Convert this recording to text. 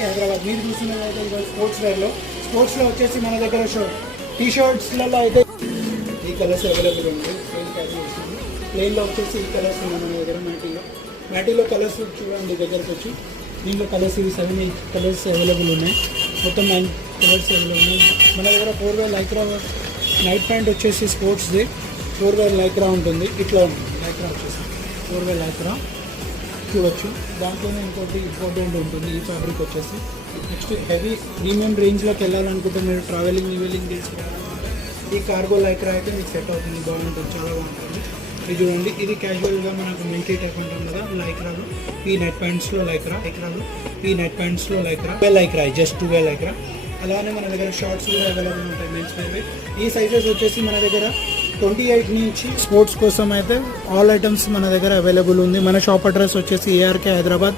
హైదరాబాద్ మీరు చూస్తున్నది అయితే స్పోర్ట్స్లో వచ్చేసి మన దగ్గర టీ షర్ట్స్లలో అయితే ఈ కలర్స్ అవైలబుల్ ఉంది. ప్లెయిన్లో వచ్చేసి ఈ కలర్స్ ఉన్నాయి మన దగ్గర. మ్యాటీలో కలర్స్ చూడండి దగ్గరకు వచ్చి. దీంట్లో కలర్స్ ఇవి 7-8 కలర్స్ అవైలబుల్ ఉన్నాయి. మొత్తం 9 కలర్స్ అవైలబుల్ ఉన్నాయి మన దగ్గర. 4 లైక్రా నైట్ ప్యాంట్ వచ్చేసి స్పోర్ట్స్ది 4 లైక్రా ఉంటుంది. ఇట్లా ఉంటుంది లైక్రా వచ్చేసి 4 లైక్రా చూడొచ్చు. దాంట్లోనే ఇంకోటి ఇంపార్టెంట్ ఉంటుంది ఈ ఫ్యాబ్రిక్ వచ్చేసి. నెక్స్ట్ హెవీ ప్రీమియం రేంజ్లోకి వెళ్ళాలనుకుంటే మీరు ట్రావెలింగ్ తీసుకెళ్ళాలనుకుంటే ఈ కార్గో లైక్రా అయితే మీకు సెట్ అవుతుంది. బాగుంటుంది, చాలా బాగుంటుంది. ఇది చూడండి, ఇది క్యాజువల్గా మనకు మిల్కీ టైప్ ఉంటుంది కదా లైక్రాలో. ఈ నెట్ ప్యాంట్స్లో లైక్రా జస్ట్ 2 లైక్రా. అలానే మన దగ్గర షార్ట్స్ కూడా అవైలబుల్ ఉంటాయి మెన్స్ వేర్. ఈ సైజెస్ వచ్చేసి మన దగ్గర 28 నుంచి స్పోర్ట్స్ కోసం అయితే ఆల్ ఐటమ్స్ మన దగ్గర అవైలబుల్ ఉంది. మన షాప్ అడ్రస్ వచ్చేసి ARK హైదరాబాద్.